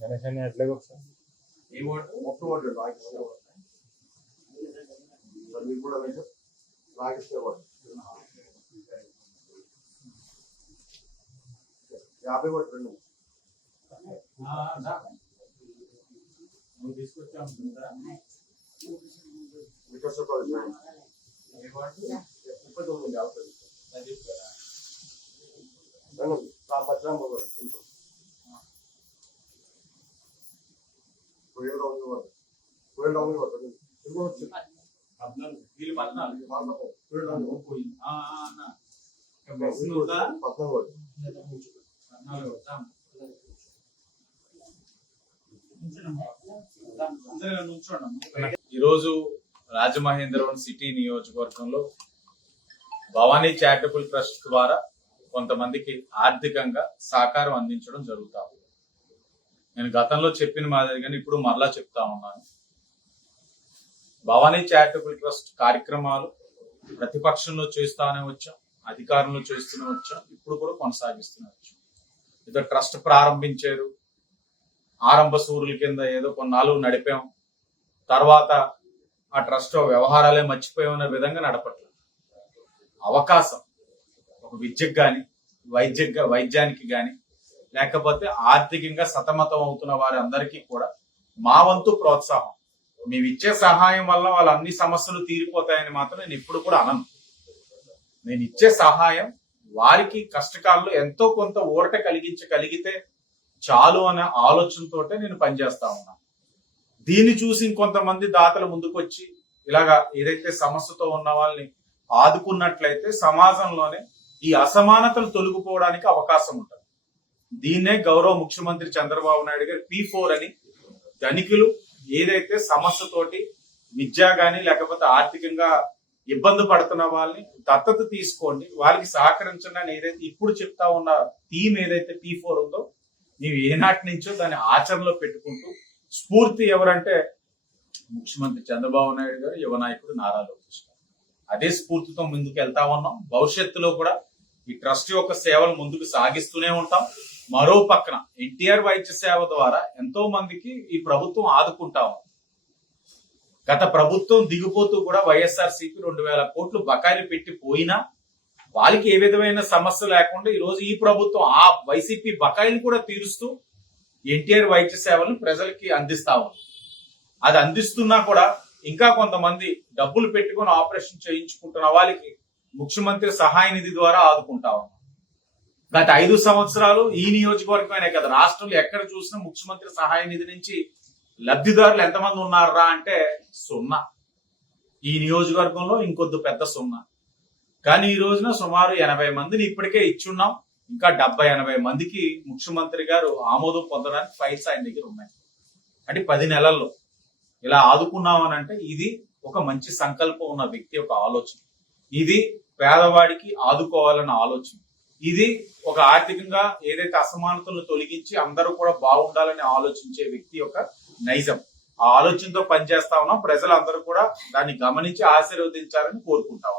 గణేశాన్ని ఎట్లాగో ఒకసారి ఏ ఓటు ఒక్క ఓటు మీరు కూడా రాగిస్తే ఓటు 50 ఓటు రెండు నువ్వు తీసుకొచ్చావు ఈరోజు రాజమహేంద్రవరం సిటీ నియోజకవర్గంలో భవానీ చారిటబుల్ ట్రస్ట్ ద్వారా కొంతమందికి ఆర్థికంగా సహకారం అందించడం జరుగుతా ఉంది. నేను గతంలో చెప్పిన మాదిరిగానే ఇప్పుడు మరలా చెప్తా ఉన్నాను. భవానీ చారిటబుల్ ట్రస్ట్ కార్యక్రమాలు ప్రతిపక్షంలో చేస్తానే వచ్చాం, అధికారంలో చేస్తూనే వచ్చాం, ఇప్పుడు కూడా కొనసాగిస్తూనే వచ్చాం. ఏదో ట్రస్ట్ ప్రారంభించారు, ఆరంభ సూరుల కింద ఏదో కొన్నాళ్ళు నడిపాం, తర్వాత ఆ ట్రస్ట్ వ్యవహారాలే మర్చిపోయామనే విధంగా నడపట్లేదు. అవకాశం ఒక విద్యకు గాని వైద్యానికి గాని లేకపోతే ఆర్థికంగా సతమతం అవుతున్న వారి అందరికీ కూడా మా వంతు ప్రోత్సాహం, మేమిచ్చే సహాయం వల్ల వాళ్ళ అన్ని సమస్యలు తీరిపోతాయని మాత్రం నేను ఇప్పుడు కూడా అనను. నేను ఇచ్చే సహాయం వారికి కష్టకాలంలో ఎంతో కొంత ఊరట కలిగితే చాలు అనే ఆలోచనతోటే నేను పనిచేస్తా ఉన్నాను. దీన్ని చూసి ఇంకొంతమంది దాతలు ముందుకొచ్చి ఇలాగా ఏదైతే సమస్యతో ఉన్న వాళ్ళని ఆదుకున్నట్లయితే సమాజంలోనే ఈ అసమానతలు తొలగిపోవడానికి అవకాశం ఉంటుంది. దీన్నే గౌరవ ముఖ్యమంత్రి చంద్రబాబు నాయుడు గారు P4 అని ధనికులు ఏదైతే సమస్యతోటి విద్య గాని లేకపోతే ఆర్థికంగా ఇబ్బంది పడుతున్న వాళ్ళని దత్తత తీసుకోండి, వాళ్ళకి సహకరించండి అని ఏదైతే ఇప్పుడు చెప్తా ఉన్న థీమ్ ఏదైతే P4 ఉందో నీవు ఏనాటి నుంచో దాన్ని ఆచరణలో పెట్టుకుంటూ స్ఫూర్తి ఎవరంటే ముఖ్యమంత్రి చంద్రబాబు నాయుడు గారు, యువ నాయకుడు నారా లోకేష్ గారు. అదే స్ఫూర్తితో ముందుకు వెళ్తా ఉన్నాం. భవిష్యత్తులో కూడా ఈ ట్రస్ట్ యొక్క సేవలు ముందుకు సాగిస్తూనే ఉంటాం. మరో పక్కన ఎన్టీఆర్ వైద్య సేవ ద్వారా ఎంతో మందికి ఈ ప్రభుత్వం ఆదుకుంటా ఉంది. గత ప్రభుత్వం దిగిపోతూ కూడా వైఎస్ఆర్సీపీ 2000 కోట్లు బకాయిలు పెట్టి పోయినా వాళ్ళకి ఏ విధమైన సమస్య లేకుండా ఈ రోజు ఈ ప్రభుత్వం ఆ వైసీపీ బకాయిలు కూడా తీరుస్తూ ఎన్టీఆర్ వైద్య సేవలను ప్రజలకి అందిస్తా ఉంది. అది అందిస్తున్నా కూడా ఇంకా కొంతమంది డబ్బులు పెట్టుకుని ఆపరేషన్ చేయించుకుంటున్న వాళ్ళకి ముఖ్యమంత్రి సహాయ నిధి ద్వారా ఆదుకుంటా ఉన్నాం. గత 5 సంవత్సరాలు ఈ నియోజకవర్గమే కదా, రాష్ట్రంలో ఎక్కడ చూసినా ముఖ్యమంత్రి సహాయ నిధి నుంచి లబ్ధిదారులు ఎంతమంది ఉన్నారా అంటే 0. ఈ నియోజకవర్గంలో ఇంకొద్దు పెద్ద 0. కానీ ఈ రోజున సుమారు 80 మందిని ఇప్పటికే ఇచ్చున్నాం. ఇంకా 70-80 మందికి ముఖ్యమంత్రి గారు ఆమోదం పొందడానికి ఫైల్స్ ఆయన దగ్గర ఉన్నాయి. అంటే 10 నెలల్లో ఇలా ఆదుకున్నామనంటే ఇది ఒక మంచి సంకల్పం ఉన్న వ్యక్తి యొక్క ఆలోచన. ఇది పేదవాడికి ఆదుకోవాలన్న ఆలోచన. ఇది ఒక ఆర్థికంగా ఏదైతే అసమానతలను తొలగించి అందరూ కూడా బాగుండాలని ఆలోచించే వ్యక్తి యొక్క నైజం. ఆ ఆలోచనతో పనిచేస్తా ఉన్నాం. ప్రజలందరూ కూడా దాన్ని గమనించి ఆశీర్వదించాలని కోరుకుంటాం.